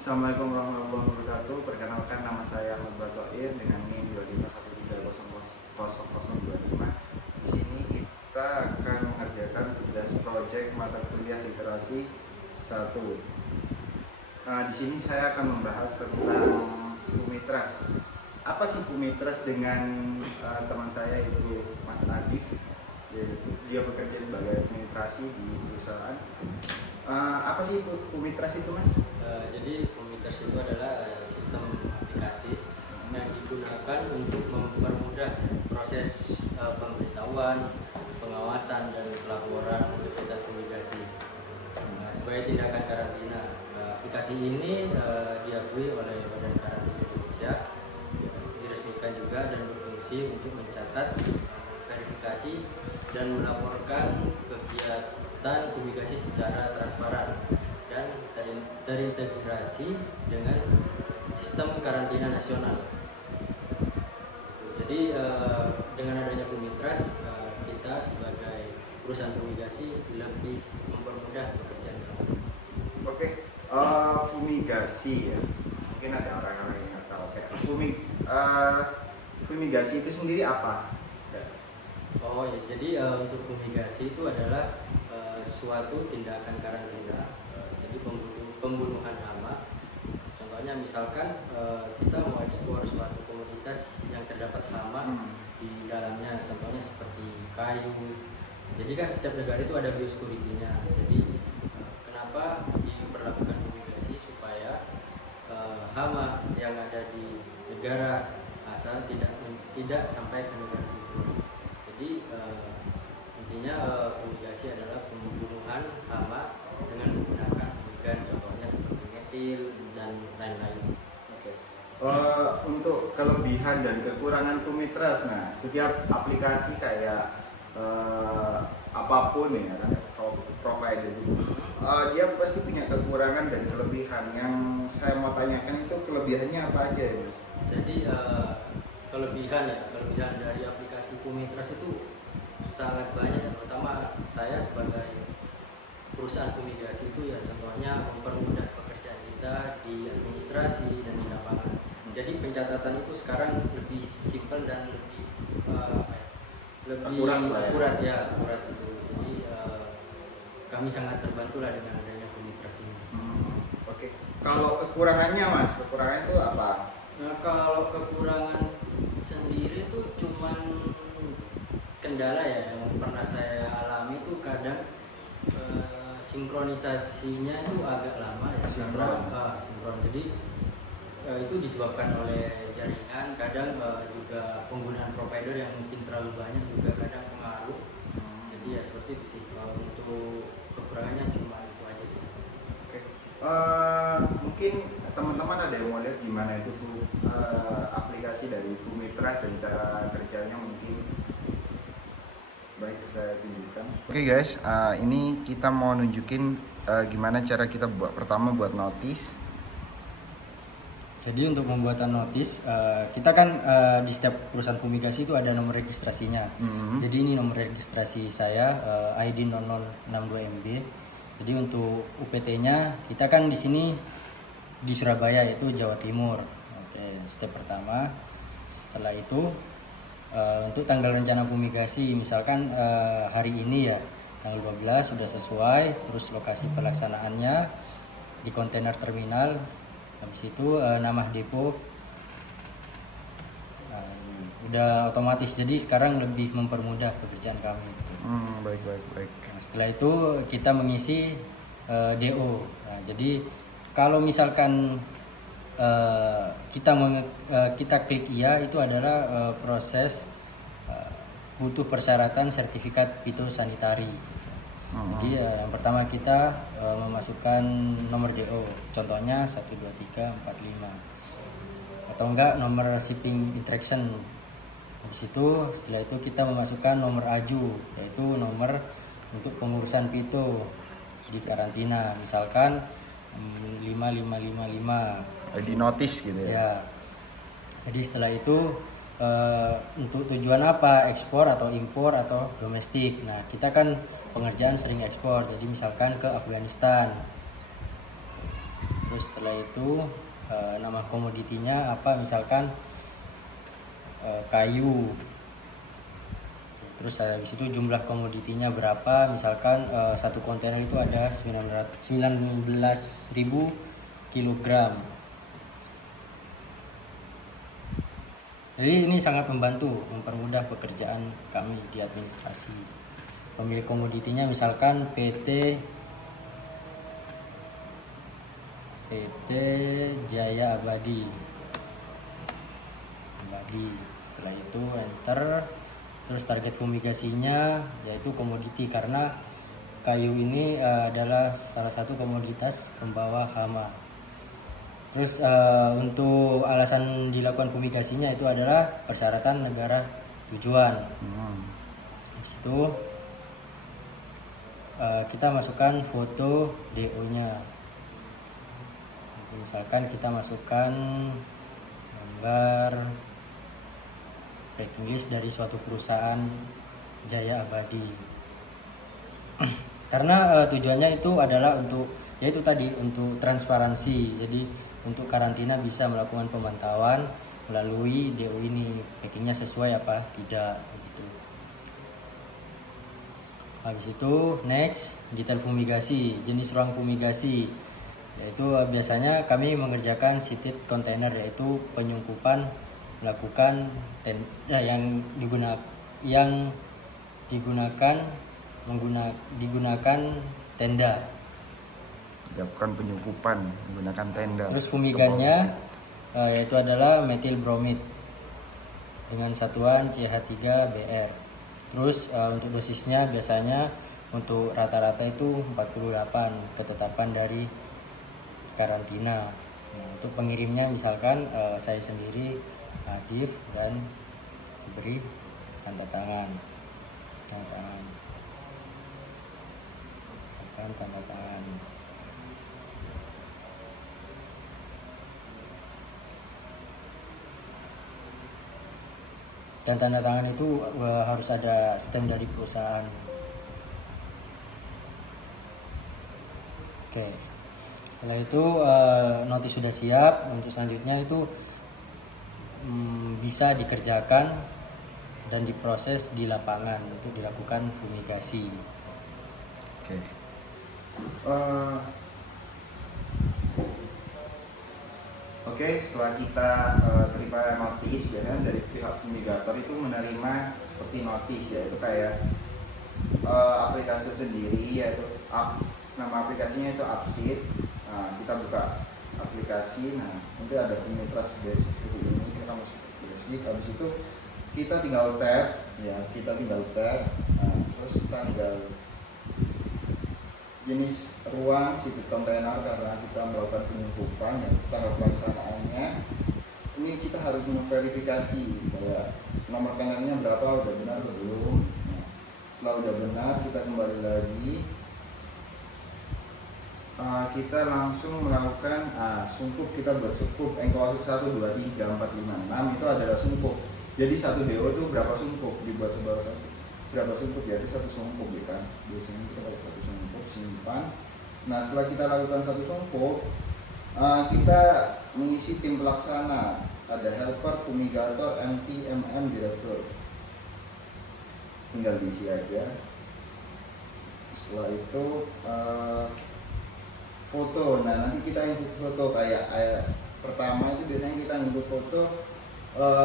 Assalamualaikum warahmatullahi wabarakatuh. Perkenalkan, nama saya Ahmad Basoir dengan NIM 251300025. Di sini kita akan mengerjakan tugas proyek mata kuliah literasi 1. Di sini saya akan membahas tentang Fumitras. Apa sih Fumitras dengan teman saya itu Mas Adif, yaitu dia bekerja sebagai administrasi di perusahaan. Apa sih Fumitras itu, Mas? Jadi Fumitras itu adalah sistem aplikasi yang digunakan untuk mempermudah proses pemberitahuan, pengawasan, dan pelaporan berkaitan fumigasi sebagai tindakan karantina. Aplikasi ini diakui oleh Badan Karantina Indonesia, diresmikan juga dan berfungsi untuk mencatat, verifikasi, dan melaporkan kegiatan fumigasi secara transparan dan terintegrasi dengan sistem karantina nasional. Jadi dengan adanya Fumitras, kita sebagai perusahaan fumigasi lebih mempermudah pekerjaan kami. Oke, fumigasi ya. Mungkin ada orang-orang yang nggak tahu. Fumigasi itu sendiri apa? Oh ya, jadi untuk fumigasi itu adalah suatu tindakan karantina. Jadi pembunuhan hama. Contohnya misalkan kita mau ekspor suatu komoditas yang terdapat hama di dalamnya, contohnya seperti kayu. Jadi kan setiap negara itu ada biosecurity-nya. Jadi kenapa diperlakukan fumigasi supaya hama yang ada di negara asal tidak sampai ke negara tujuan. Jadi intinya fumigasi adalah pembunuhan hama dengan menggunakan organ, contohnya seperti metil dan lain-lain. Oke. Untuk kelebihan dan kekurangan Fumitras, nah setiap aplikasi kayak apapun ya kan, provider itu, dia pasti punya kekurangan dan kelebihan. Yang saya mau tanyakan itu kelebihannya apa aja ya, Mas? Jadi kelebihan dari aplikasi Fumitras itu sangat banyak, yang pertama saya sebagai perusahaan fumigasi itu ya contohnya mempermudah pekerjaan kita di administrasi dan di lapangan. Jadi pencatatan itu sekarang lebih simpel dan lebih akurat itu. Jadi kami sangat terbantu lah dengan adanya Fumitras ini. Oke. Kalau kekurangannya, Mas, kekurangannya itu apa? Nah, kalau kekurangan sendiri itu cuman kendala ya yang pernah saya alami itu kadang sinkronisasinya itu agak lama ya, sinkron. Jadi itu disebabkan oleh jaringan, kadang juga penggunaan provider yang mungkin terlalu banyak juga kadang pengaruh. Jadi ya seperti itu sih. Kalau untuk kekurangannya cuma itu aja sih. Oke. Mungkin teman-teman ada yang mau lihat gimana itu aplikasi dari Fumitras dan cara kerjanya, mungkin baik saya tunjukkan. Oke guys, ini kita mau nunjukin gimana cara kita pertama buat notis. Jadi untuk pembuatan notis, kita kan di setiap perusahaan fumigasi itu ada nomor registrasinya. Jadi ini nomor registrasi saya, ID 0062MB. Jadi untuk UPT-nya kita kan di sini di Surabaya, itu Jawa Timur. Oke, step pertama. Setelah itu untuk tanggal rencana fumigasi, misalkan hari ini ya tanggal 12 sudah sesuai, terus lokasi pelaksanaannya di kontainer terminal. Habis itu nama depo udah otomatis, jadi sekarang lebih mempermudah pekerjaan kami. Baik. Nah, setelah itu kita mengisi DO. Nah, jadi kalau misalkan kita klik iya, itu adalah proses butuh persyaratan sertifikat fitosanitari. Jadi yang pertama kita memasukkan nomor DO, contohnya 12345 atau enggak nomor shipping interaction. Habis itu setelah itu kita memasukkan nomor AJU, yaitu nomor untuk pengurusan pito di karantina, misalkan 5555 di notis gitu ya. Jadi setelah itu untuk tujuan apa, ekspor atau impor atau domestik. Nah, kita kan pengerjaan sering ekspor, jadi misalkan ke Afghanistan. Terus setelah itu nama komoditinya apa, misalkan kayu. Terus habis itu jumlah komoditinya berapa, misalkan satu kontainer itu ada 19.000 kilogram. Jadi ini sangat membantu, mempermudah pekerjaan kami di administrasi. Pemilik komoditinya misalkan PT Jaya Abadi. Setelah itu enter. Terus target fumigasinya yaitu komoditi, karena kayu ini adalah salah satu komoditas pembawa hama. Terus untuk alasan dilakukan fumigasinya itu adalah persyaratan negara tujuan. Habis itu kita masukkan foto DO-nya. Misalkan kita masukkan gambar packing list dari suatu perusahaan Jaya Abadi. Karena tujuannya itu adalah untuk, yaitu tadi, untuk transparansi. Jadi untuk karantina bisa melakukan pemantauan melalui DO ini, packingnya sesuai apa tidak gitu. Habis itu next, detail fumigasi, jenis ruang fumigasi, yaitu biasanya kami mengerjakan seated container, yaitu penyungkupan melakukan digunakan tenda. Dilakukan penyungkupan menggunakan tenda. Terus fumigannya yaitu adalah metil bromid dengan satuan CH3Br. Terus untuk dosisnya biasanya untuk rata-rata itu 48, ketetapan dari karantina. Nah, untuk pengirimnya misalkan saya sendiri, Adif, dan diberi tanda tangan. Misalkan tanda tangan. Dan tanda tangan itu harus ada stamp dari perusahaan. Oke. Setelah itu notis sudah siap. Untuk selanjutnya itu bisa dikerjakan dan diproses di lapangan untuk dilakukan fumigasi. Oke, setelah kita terima notis, biasanya dari pihak fumigator itu menerima seperti notis, yaitu kayak aplikasi sendiri, yaitu nama aplikasinya itu Upsit. Nah, kita buka aplikasi, nah nanti ada Fumitrust basic seperti ini, kita masuk ke basic. Habis itu kita tinggal tab, nah, terus kita tinggal jenis ruang seated container, karena kita melakukan penyungkupan, ya tanggal pelaksanaannya ini kita harus memverifikasi bahwa nomor kontainernya berapa, udah benar atau belum. Nah, setelah udah benar, kita kembali lagi, kita langsung melakukan sungkup. Kita buat sungkup enclosure 1, 2, 3, 4, 5, 6 itu adalah sungkup. Jadi satu DO itu berapa sungkup, dibuat sebelah satu berapa sungkup, jadi satu sungkup ya kan. Biasanya kita pakai satu sungkup, simpan. Nah, setelah kita lakukan satu sungkup, kita mengisi tim pelaksana. Ada helper, fumigator, MT, MM, direktur. Tinggal diisi aja. Setelah itu foto. Nah, nanti kita input foto kayak pertama itu biasanya kita input foto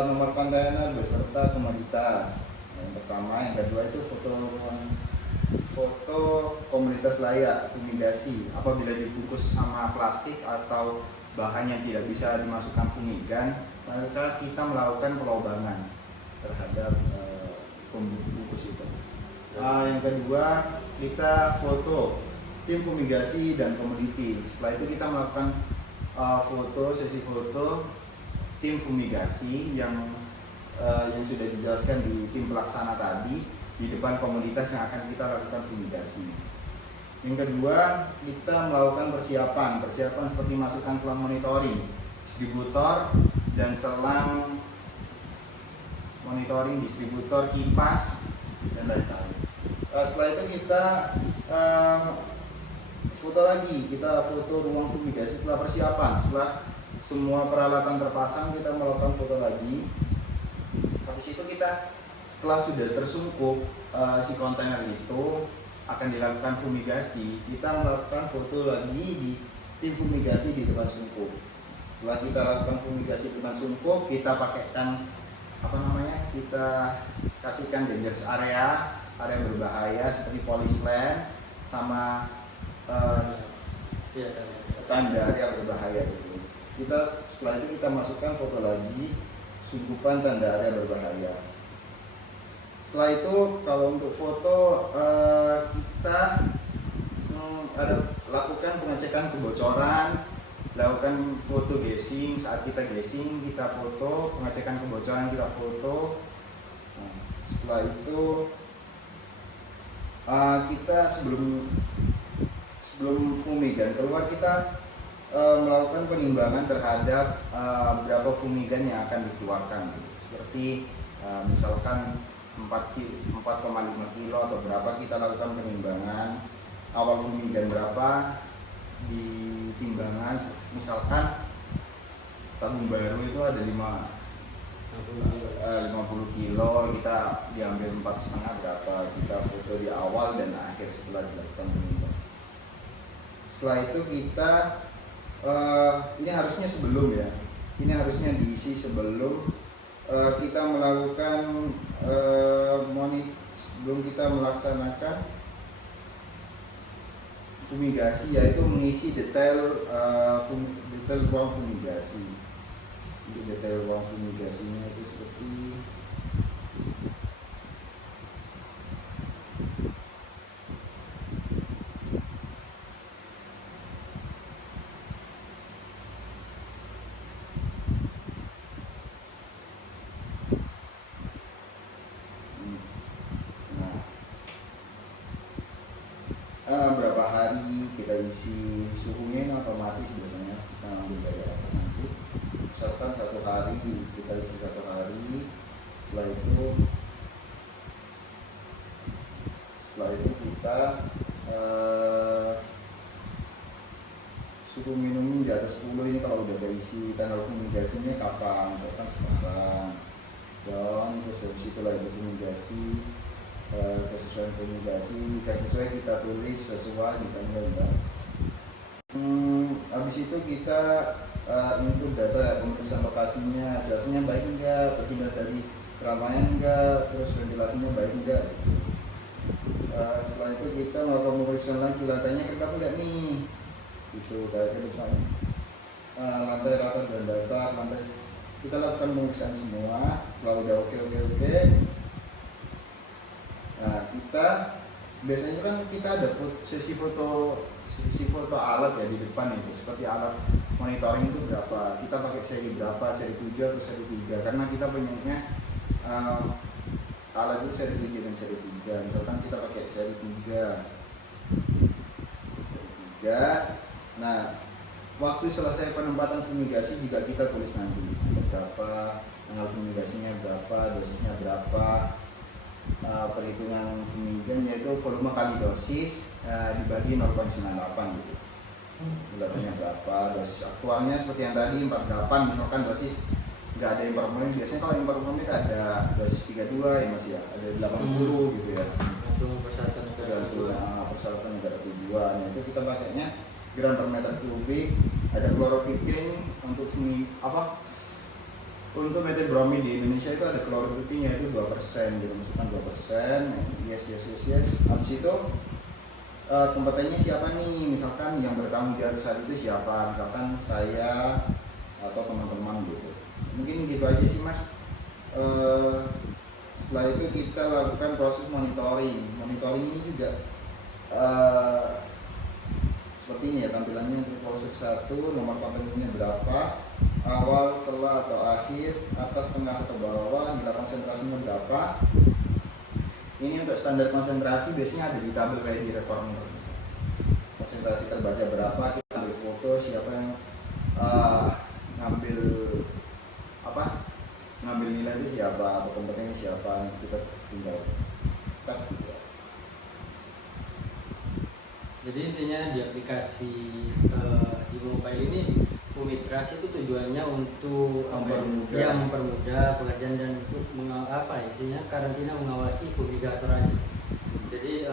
nomor kontainer beserta komoditas. Yang pertama, yang kedua itu foto komoditas layak fumigasi. Apabila dibungkus sama plastik atau bahan yang tidak bisa dimasukkan fumigan, maka kita melakukan pelobangan terhadap pembungkus itu. Yang kedua, kita foto tim fumigasi dan komoditi. Setelah itu kita melakukan sesi foto tim fumigasi yang sudah dijelaskan di tim pelaksana tadi di depan komoditas yang akan kita lakukan fumigasi. Yang kedua, kita melakukan persiapan seperti masukkan selang monitoring, distributor dan selang monitoring, distributor, kipas dan lain-lain. Setelah itu kita foto lagi, kita foto ruang fumigasi setelah persiapan. Setelah semua peralatan terpasang, kita melakukan foto lagi. Habis itu kita setelah sudah tersungkup si kontainer itu akan dilakukan fumigasi, kita melakukan foto lagi di tim fumigasi di depan sungkup. Setelah kita lakukan fumigasi di depan sungkup, kita pakaikan kita kasihkan dangerous area berbahaya seperti polisland sama Iya, tanda area berbahaya gitu. Setelah itu kita masukkan foto lagi sungkupan tanda area berbahaya. Setelah itu kalau untuk foto kita lakukan pengecekan kebocoran, lakukan foto gasing. Saat kita gasing kita foto, pengecekan kebocoran kita foto. Nah, setelah itu kita sebelum fumigan keluar, kita melakukan penimbangan terhadap berapa fumigan yang akan dikeluarkan, seperti misalkan 4,5 kilo atau berapa, kita lakukan penimbangan awal fumigan berapa di timbangan. Misalkan tabung baru itu ada 50 kilo, kita diambil 4,5 berapa, kita foto di awal dan akhir setelah dilakukan penimbangan. Setelah itu kita ini harusnya sebelum ya, ini harusnya diisi sebelum kita melakukan sebelum kita melaksanakan fumigasi, yaitu mengisi detail ruang fumigasi. Untuk detail ruang fumigasinya itu seperti berapa hari kita isi, suhunya ini otomatis biasanya kita ambil dari atas nanti. Misalkan 1 hari kita isi 1 hari, setelah itu kita suhu minum di atas 10. Ini kalau udah keisi, tanggal fumigasinya kapan, misalkan sekarang, dan terus habis itu lagi fumigasi. Kesesuaian fumigasi, sesuai kita tulis sesuai kita enggak. Habis itu kita input data pemeriksaan lokasinya, jaraknya baik enggak, terhindar dari keramaian enggak, terus ventilasinya baik enggak. Setelah itu kita melakukan pemeriksaan lagi, lantainya kedap enggak nih, itu kayak misalnya lantai rata dan datar, lantai kita lakukan pemeriksaan semua. Kalau udah oke. Nah, kita biasanya kan kita ada sesi foto alat ya di depan itu, seperti alat monitoring itu berapa, kita pakai seri berapa, seri 7 atau seri 3, karena kita banyaknya alat itu seri 7 dan seri 3. Misalkan kita pakai seri 3. Nah, waktu selesai penempatan fumigasi juga kita tulis nanti berapa, tanggal fumigasinya berapa, dosisnya berapa. Perhitungan fumigan yaitu volume kali dosis dibagi 0,98 gitu. Gulatannya berapa, dosis aktualnya seperti yang tadi 48, misalkan dosis nggak ada impor pemilih. Biasanya kalau impor pemilih ada dosis 32 ya masih ya, ada 80 gitu ya. Untuk persyaratan negara tujuan. Persyaratan negara tujuan, itu kita pakainya gram per meter kubik. Ada kloropitin untuk untuk metil bromid di Indonesia itu ada kloropitinnya itu 2%, gitu, masukkan 2%. Yes. Habis itu kompetennya siapa nih, misalkan yang bertanggung jawab saat itu siapa, misalkan saya atau teman-teman gitu. Mungkin gitu aja sih mas. Setelah itu kita lakukan proses monitoring ini juga seperti ini ya tampilannya. Untuk proses 1, nomor kontennya berapa, awal, setelah atau akhir, atas, tengah atau bawah, nilai konsentrasinya berapa. Ini untuk standar konsentrasi biasanya ada di tabel kayak di rekornya. Konsentrasi terbaca berapa, kita ambil foto, siapa yang ngambil nilai itu siapa, atau kompetennya siapa, kita tinggal cut. Jadi Jadi intinya di aplikasi di mobile ini Umitras itu tujuannya untuk mempermudah pengajian dan isinya karantina mengawasi fumigator aja sih. Jadi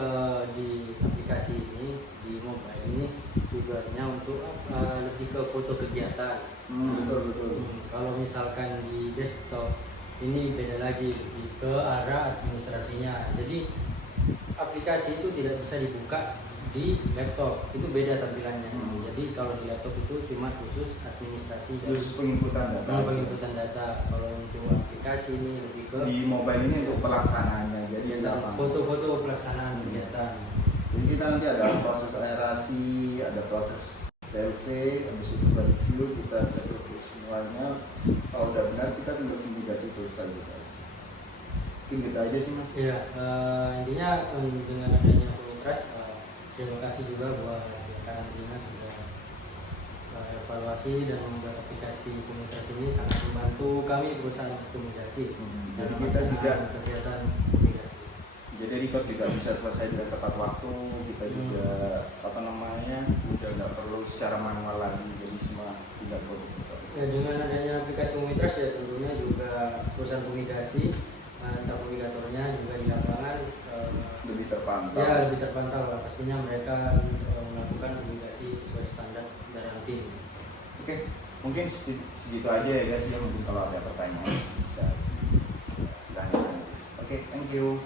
di aplikasi ini di mobile ini tujuannya untuk lebih ke foto kegiatan. Betul. Kalau misalkan di desktop ini beda lagi, lebih ke arah administrasinya. Jadi aplikasi itu tidak bisa dibuka di laptop, itu beda tampilannya. Jadi kalau di laptop itu cuma khusus administrasi dan pengingkutan data. Kalau untuk aplikasi ini lebih ke Di mobile ini untuk pelaksanaannya, jadi foto-foto pelaksanaan kegiatan. Jadi kita nanti ada proses aerasi, ada proses PLV, habis itu review, kita cek dulu semuanya. Kalau udah benar kita tinggal fumigasi selesai gitu aja. Mungkin gitu aja sih mas. Iya, intinya dengan adanya Umitras, terima kasih juga buat karantina sudah evaluasi dan membuat aplikasi Umitras ini sangat membantu kami perusahaan fumigasi. Jadi kita juga kegiatan fumigasi. Jadi record juga bisa selesai dengan tepat waktu, kita juga udah nggak perlu secara manual lagi, jadi semua tidak perlu. Ya, dengan adanya aplikasi Umitras ya tentunya juga perusahaan fumigasi, entah fumigatornya juga di lapangan Lebih terpantau. ya lebih terpantau lah, pastinya mereka melakukan fumigasi sesuai standar dari tim. Oke, mungkin segitu aja ya guys ya, mungkin kalau ada pertanyaan bisa dilanjutkan. Oke, thank you.